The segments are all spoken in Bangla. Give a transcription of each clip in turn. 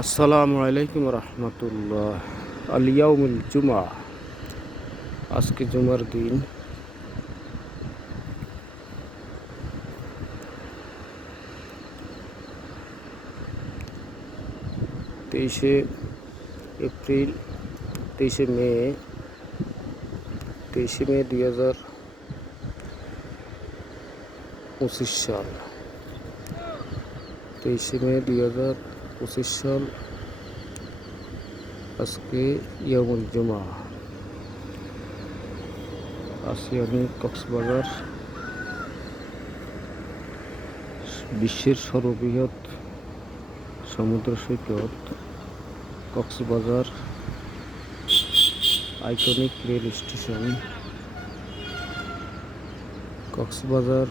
আসসালামু আলাইকুম রহমতুল্লাহ। আলিয়াউমুল জুমা, আজকে জুমার দিন। তেইশে এপ্রিল, তেইশে মে 2025 সাল। 23শে মে 2025 সাল, আজকে ইয়ামুল জুমা। আছি আমি কক্সবাজার, বিশ্বের সর্ববৃহৎ সমুদ্র সৈকত Cox's Bazar iconic rail station. Cox's Bazar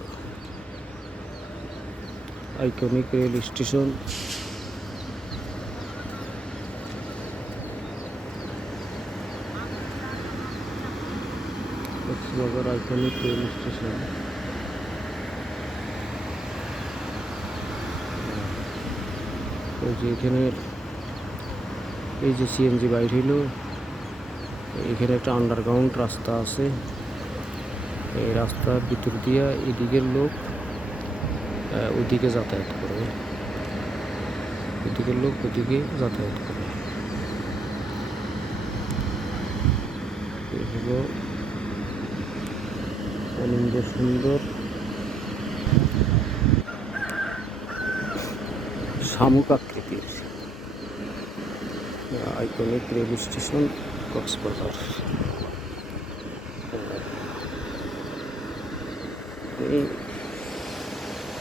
iconic rail station Cox's Bazar iconic rail station. ওই যে এখানে এই যে সিএনজি বাইর হইল, এখানে একটা আন্ডারগ্রাউন্ড রাস্তা আছে। এই রাস্তার ভিতর দিয়া এদিকের লোক ওইদিকে যাতায়াত করে, ওইদিকের লোক ওইদিকে যাতায়াত করে। এগুলো অনিন্দ সুন্দর শামুক আকৃতির iconic rail station Cox's Bazar.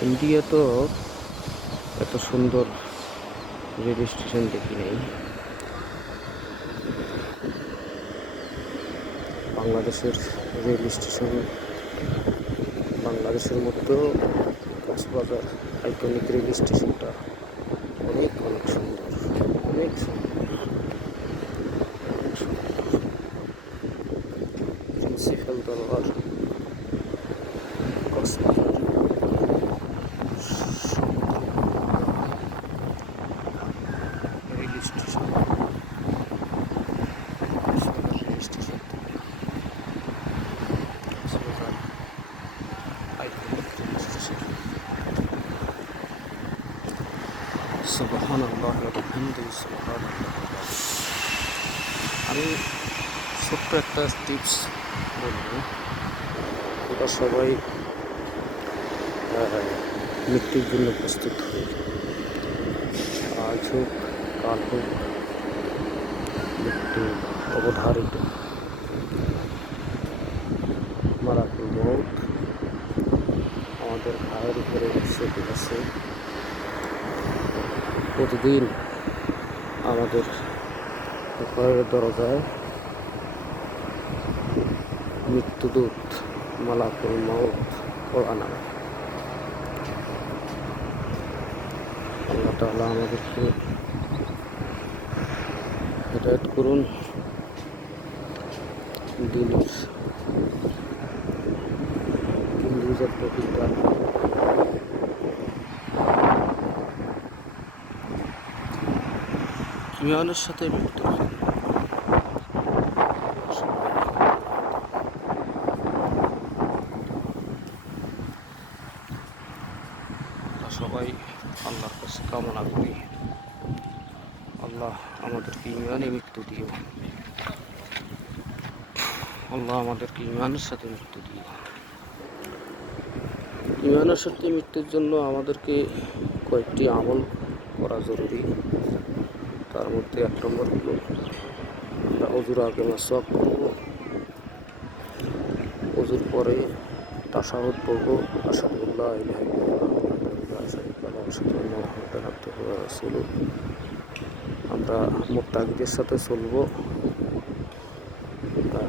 India তো এত সুন্দর রেল স্টেশন দেখি নাই। বাংলাদেশের রেল স্টেশন, বাংলাদেশের মধ্যেও কক্সবাজার আইকনিক রেল স্টেশনটা অনেক অনেক সুন্দর, অনেক সুন্দর। প্রিন্সিপাল দরবার Cox's Bazar rail station. Rail station থেকে কক্সবাজার আইকনিক রেল স্টেশন। সুবহানাল্লাহ ওয়া বিহামদিহি সুবহানাল্লাহ। আমি ছোট্ট একটা টিপস বলবো, ওরা সবাই মৃত্যুর জন্য প্রস্তুত হই। আজ হোক কাল হোক, মৃত্যু অবধারিত। মারাকুল মউত আমাদের ঘায়ের উপরে চেপে গেছে। প্রতিদিন আমাদের ঘরের দরজায় মৃত্যুদূত মালাকুল মউত পড়া নামে। আল্লাহ তাআলা আমাদেরকে হেদায়েত করুন, দিনের বুঝার তৌফিক দান করুন। ইমানের সাথে মৃত্যু সবাই আল্লাহর কাছে কামনা করি, আল্লাহ আমাদেরকে ইমানে মৃত্যু দিও, আল্লাহ আমাদেরকে ইমানের সাথে মৃত্যু দিও। ইমানের সাথে মৃত্যুর জন্য আমাদেরকে কয়েকটি আমল করা জরুরি। তার মধ্যে 1 নম্বর হলো আমরা অজুর আগে মাসওয়াক করব, অজুর পরে তাশাহুদ পড়ব, আশহাদু আল্লা ইলাহা ইল্লাল্লাহ আশহাদু আন্না মুহাম্মাদান আবদুহু ওয়া রাসূলুহু। আমরা মুত্তাকিদের সাথে চলব, আমরা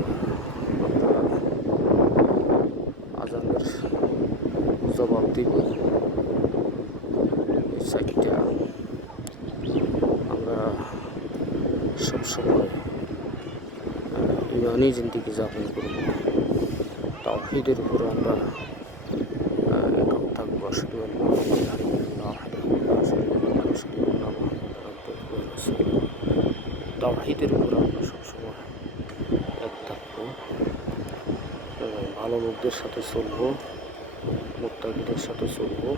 আজানের জবাব দিব। এই 4টা আমরা সবসময় ইমানি জিন্দেগি যাপন করব। তাওহীদের উপরে আমরা একক থাকবো। আশহাদু আল্লা ইলাহা ইল্লাল্লাহ ওয়াহদাহু লা শারীকা লাহু ওয়া আশহাদু আন্না মুহাম্মাদান আবদুহু ওয়া রাসূল। তাওহীদের উপর আমরা সবসময় এক থাকবো, ভালো লোকদের সাথে চলবো, মুত্তাকিদের সাথে চলবো,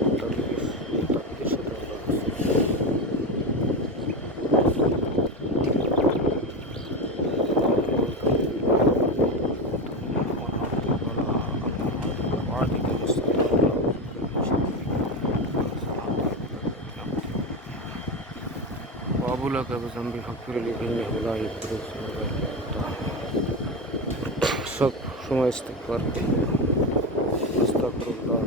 মুত্তাকিদের সাথে আমরা وأبو لك بذنبي فاغفر لي فإنه لا يغفر الذنوب إلا أنت সব সময় ইস্তেগফার করি। আস্তাগফিরুল্লাহ।